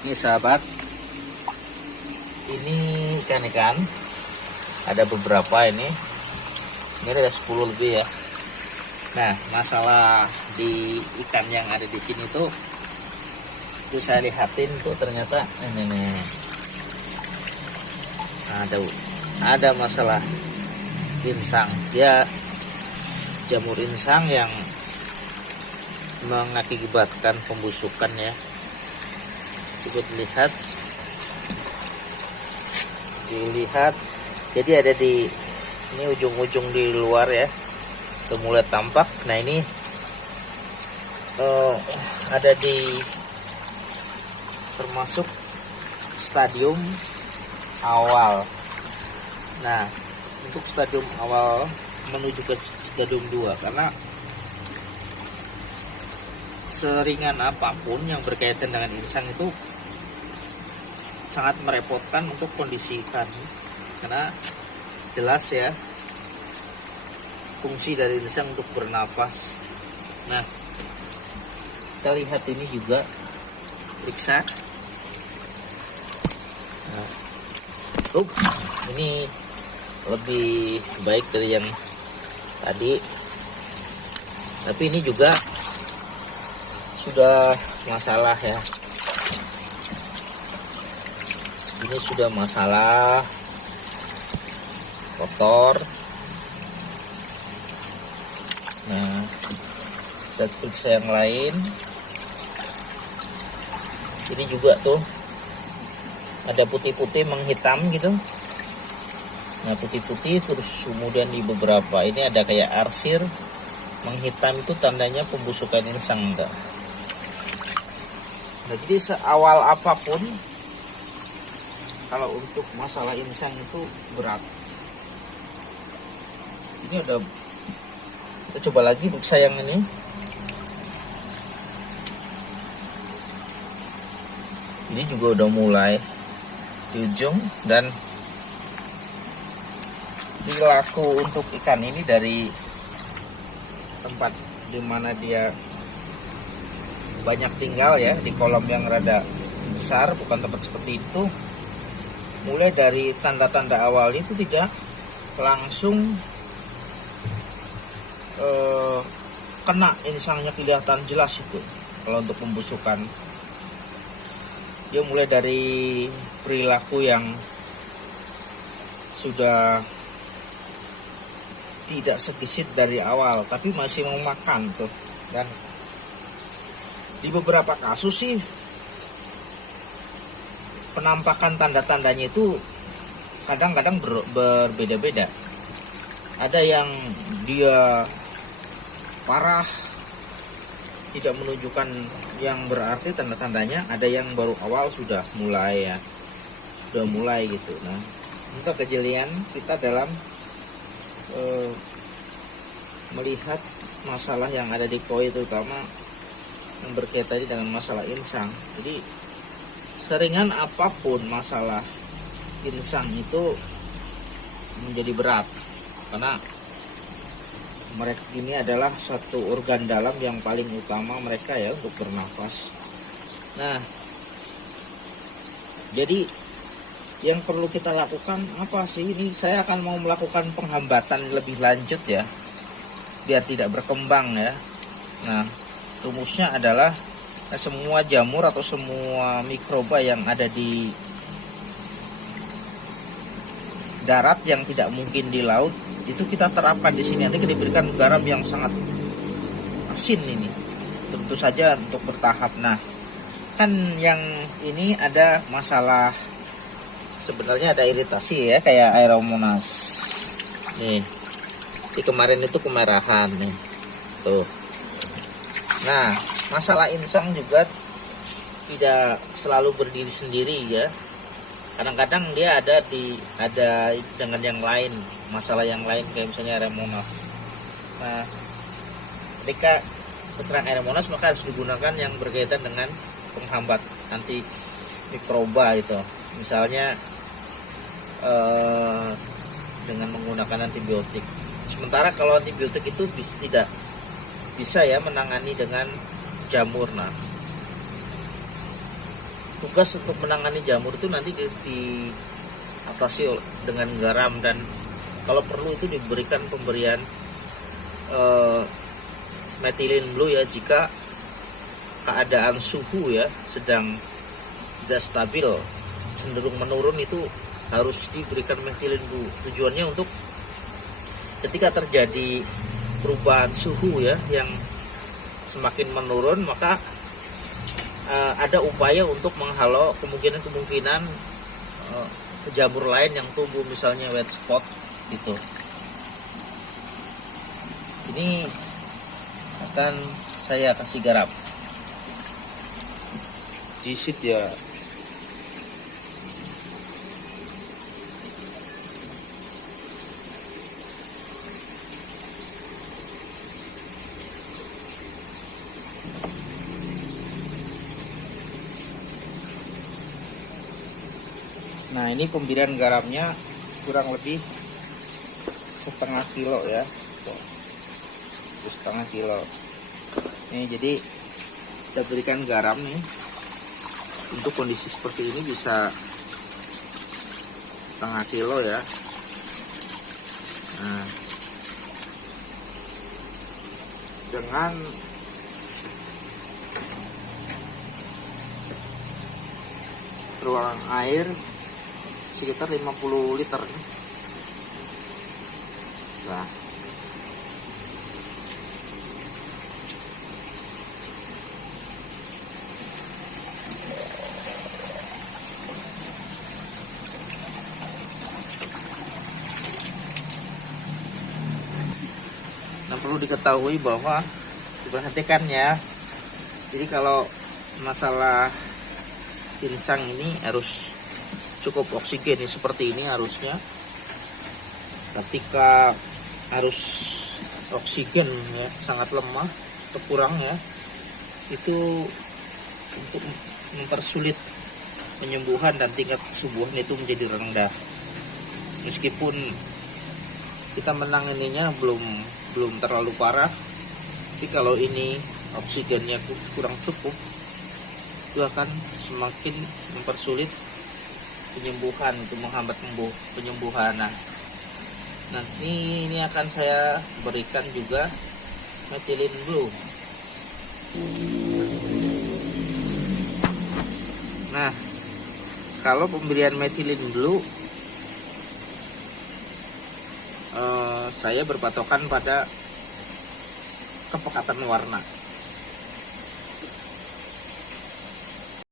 Ini sahabat, ini ikan-ikan, ada beberapa ini ada 10 lebih ya. Nah, masalah di ikan yang ada di sini tuh, itu saya lihatin tuh ternyata ini nih, ada masalah insang. Dia jamur insang yang mengakibatkan pembusukan ya. Coba dilihat, jadi ada di ini ujung-ujung di luar ya, udah mulai tampak. Nah ini ada di termasuk stadium awal. Nah untuk stadium awal menuju ke stadium 2, karena seringan apapun yang berkaitan dengan insang itu sangat merepotkan untuk kondisi ikan, karena jelas ya fungsi dari insang untuk bernapas. Nah kita lihat ini juga, periksa. Nah, ini lebih baik dari yang tadi, tapi ini juga sudah masalah ya. Ini sudah masalah kotor. Nah kita periksa yang lain. Ini juga tuh ada putih-putih menghitam gitu. Nah putih-putih terus kemudian di beberapa ini ada kayak arsir menghitam, itu tandanya pembusukan insang enggak. Nah jadi seawal apapun, kalau untuk masalah insang itu berat. Ini udah, kita coba lagi periksa yang ini. Ini juga udah mulai di ujung, dan perilaku untuk ikan ini dari tempat dimana dia banyak tinggal ya, di kolam yang rada besar, bukan tempat seperti itu. Mulai dari tanda-tanda awal itu tidak langsung kena insangnya, kelihatan jelas itu. Kalau untuk pembusukan, dia mulai dari perilaku yang sudah tidak segesit dari awal, tapi masih mau makan tuh. Dan di beberapa kasus sih penampakan tanda-tandanya itu kadang-kadang berbeda-beda. Ada yang dia parah, tidak menunjukkan yang berarti tanda-tandanya, ada yang baru awal sudah mulai gitu. Nah untuk kejelian kita dalam melihat masalah yang ada di koi, terutama yang berkaitan dengan masalah insang. Jadi seringan apapun masalah insang itu menjadi berat, karena mereka ini adalah satu organ dalam yang paling utama mereka ya untuk bernafas. Nah jadi yang perlu kita lakukan apa sih? Ini saya akan mau melakukan penghambatan lebih lanjut ya, biar tidak berkembang ya. Nah rumusnya adalah semua jamur atau semua mikroba yang ada di darat yang tidak mungkin di laut, itu kita terapkan di sini. Nanti kita diberikan garam yang sangat asin ini, tentu saja untuk bertahap. Nah kan yang ini ada masalah, sebenarnya ada iritasi ya, kayak Aeromonas nih. Di kemarin itu kemerahan nih tuh. Nah masalah insang juga tidak selalu berdiri sendiri ya. Kadang-kadang dia ada dengan yang lain, masalah yang lain kayak misalnya Aeromonas. Nah ketika terserang Aeromonas, maka harus digunakan yang berkaitan dengan penghambat anti mikroba itu. Misalnya dengan menggunakan antibiotik. Sementara kalau antibiotik itu tidak bisa ya menangani dengan jamur. Nah tugas untuk menangani jamur itu nanti diatasi dengan garam, dan kalau perlu itu diberikan pemberian methylene blue ya jika keadaan suhu ya sedang tidak stabil, cenderung menurun, itu harus diberikan methylene blue. Tujuannya untuk ketika terjadi perubahan suhu ya yang semakin menurun, maka ada upaya untuk menghalau kemungkinan jamur lain yang tumbuh, misalnya wet spot gitu. Ini akan saya kasih garam jisit ya. Nah, ini pemberian garamnya kurang lebih setengah kilo ya. Tuh, setengah kilo. Nih, jadi kita berikan garam nih. Untuk kondisi seperti ini bisa setengah kilo ya. Nah, dengan ruangan air sekitar 50 liter. Nah, perlu diketahui bahwa diperhatikan ya. Jadi kalau masalah ginsang ini harus cukup oksigen nih, seperti ini harusnya. Ketika harus oksigen ya sangat lemah atau kurang ya, itu untuk mempersulit penyembuhan dan tingkat kesubuhan itu menjadi rendah. Meskipun kita menanganinya belum terlalu parah, tapi kalau ini oksigennya kurang cukup, itu akan semakin mempersulit penyembuhan, itu menghambat penyembuhan. Nah, nanti ini akan saya berikan juga methylene blue. Nah, kalau pemberian methylene blue saya berpatokan pada kepekatan warna.